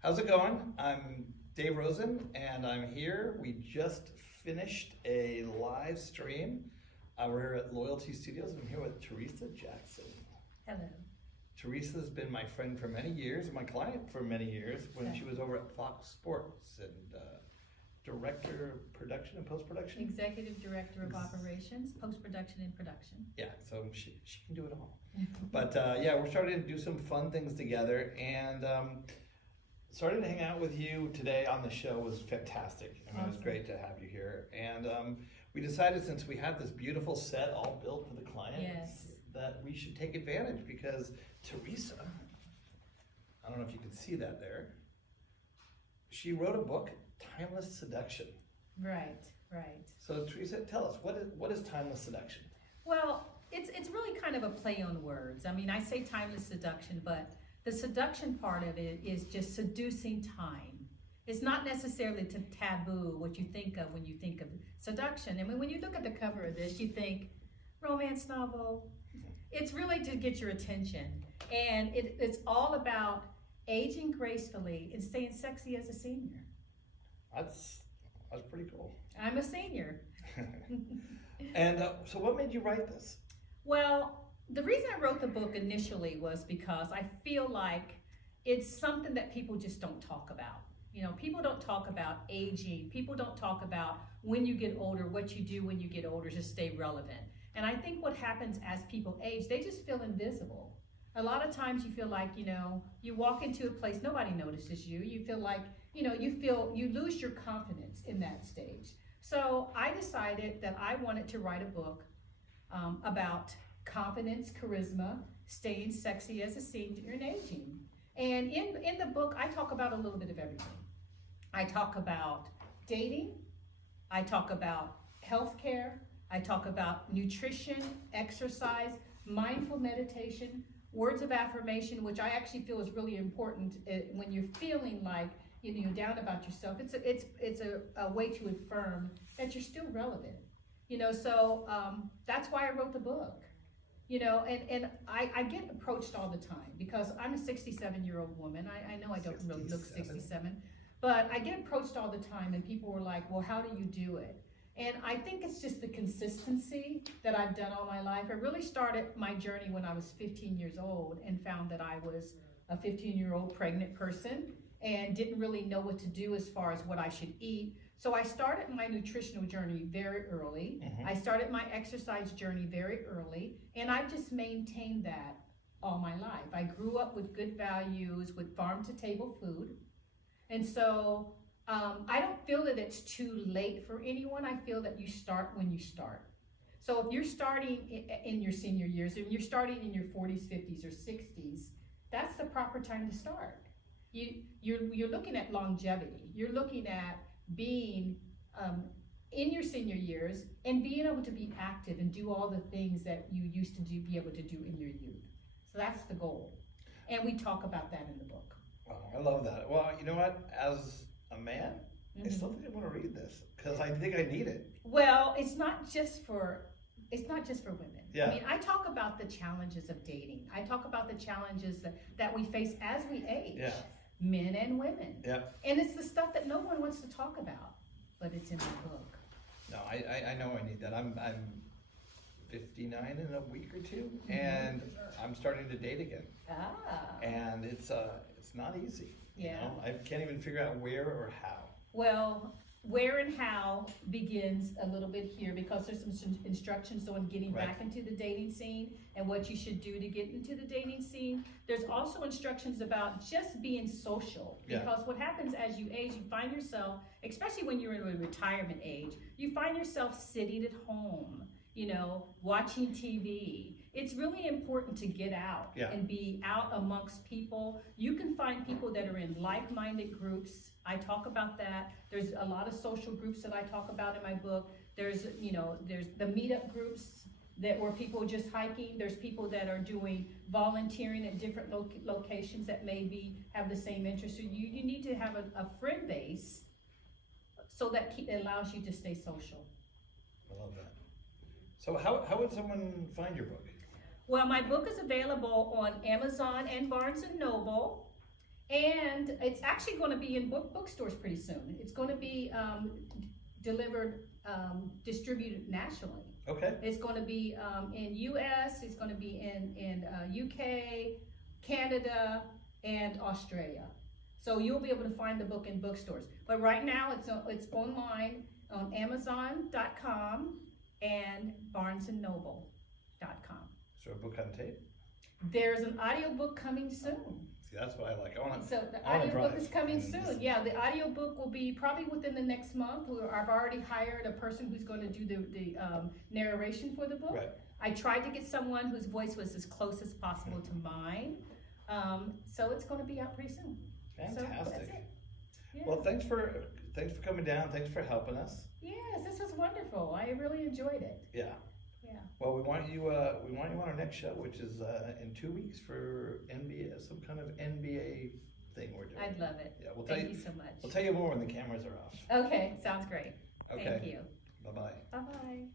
How's it going? I'm Dave Rosen, and I'm here. We just finished a live stream. We're here at Loyalty Studios. I'm here with Theresa Jackson. Hello. Teresa's been my friend for many years, my client for many years, when she was over at Fox Sports and director of production and post-production. Executive Director of Operations, Post-Production and Production. Yeah, so she can do it all. But yeah, we're starting to do some fun things together, and starting to hang out with you today on the show was fantastic. I mean, It was great to have you here. And we decided, since we had this beautiful set all built for the clients, that we should take advantage, because Theresa, I don't know if you can see that there, she wrote a book, Timeless Seduction. Right. So Theresa, tell us, what is Timeless Seduction? Well, it's really kind of a play on words. I mean, I say timeless seduction, but the seduction part of it is just seducing time. It's not necessarily to taboo what you think of when you think of seduction. I mean, when you look at the cover of this, you think romance novel. It's really to get your attention. And it's all about aging gracefully and staying sexy as a senior. That's pretty cool. I'm a senior. And so what made you write this? Well, the reason I wrote the book initially was because I feel like it's something that people just don't talk about. You know, people don't talk about aging. People don't talk about when you get older, what you do when you get older to stay relevant. And I think what happens as people age, they just feel invisible. A lot of times you feel like, you walk into a place, nobody notices you. You feel like, you lose your confidence in that stage. So I decided that I wanted to write a book about confidence, charisma, staying sexy as a senior and aging. And in the book, I talk about a little bit of everything. I talk about dating. I talk about healthcare. I talk about nutrition, exercise, mindful meditation, words of affirmation, which I actually feel is really important when you're feeling like you're down about yourself. It's a way to affirm that you're still relevant. So that's why I wrote the book. And I get approached all the time because I'm a 67-year-old woman. I know I don't really look 67, but I get approached all the time, and people were like, well, how do you do it? And I think it's just the consistency that I've done all my life. I really started my journey when I was 15 years old and found that I was a 15-year-old pregnant person and didn't really know what to do as far as what I should eat. So I started my nutritional journey very early. I started my exercise journey very early, and I've just maintained that all my life. I grew up with good values, with farm-to-table food. And so I don't feel that it's too late for anyone. I feel that you start when you start. So if you're starting in your senior years, and you're starting in your 40s, 50s, or 60s, that's the proper time to start. You're looking at longevity. You're looking at being in your senior years and being able to be active and do all the things that you used to be able to do in your youth. So that's the goal. And we talk about that in the book. Wow, I love that. Well, you know what? As a man, I still think I want to read this because I think I need it. Well, it's not just for women. Yeah. I mean, I talk about the challenges of dating. I talk about the challenges that we face as we age. Yeah. Men and women. Yeah. And it's the stuff that no one wants to talk about, but it's in the book. No, I know I need that. I'm 59 in a week or two, and I'm starting to date again. And it's not easy. Yeah. I can't even figure out where or how. Well, where and how begins a little bit here, because there's some instructions on getting back into the dating scene and what you should do to get into the dating scene. There's also instructions about just being social, because what happens as you age, you find yourself, especially when you're in a retirement age, you find yourself sitting at home, watching TV. It's really important to get out and be out amongst people. You can find people that are in like-minded groups. I talk about that. There's a lot of social groups that I talk about in my book. There's the meetup groups where people are just hiking. There's people that are doing volunteering at different locations that maybe have the same interest. So you need to have a friend base so that it allows you to stay social. I love that. So how would someone find your book? Well, my book is available on Amazon and Barnes & Noble. And it's actually going to be in bookstores pretty soon. It's going to be delivered, distributed nationally. Okay. It's going to be in U.S., it's going to be in UK, Canada, and Australia. So you'll be able to find the book in bookstores. But right now it's online on Amazon.com and BarnesandNoble.com. Is there a book on tape? There's an audiobook coming soon. See, that's what I like. So the audiobook is coming soon. Yeah, the audiobook will be probably within the next month. I've already hired a person who's going to do the narration for the book. Right. I tried to get someone whose voice was as close as possible to mine. So it's going to be out pretty soon. Fantastic. So that's it. Yeah. Well, thanks for coming down. Thanks for helping us. Yes, this was wonderful. I really enjoyed it. Yeah. Yeah. Well, we want you on our next show, which is in 2 weeks for NBA, some kind of NBA thing we're doing. I'd love it. Yeah, Thank you so much. We'll tell you more when the cameras are off. Okay, sounds great. Okay. Thank you. Bye-bye. Bye-bye.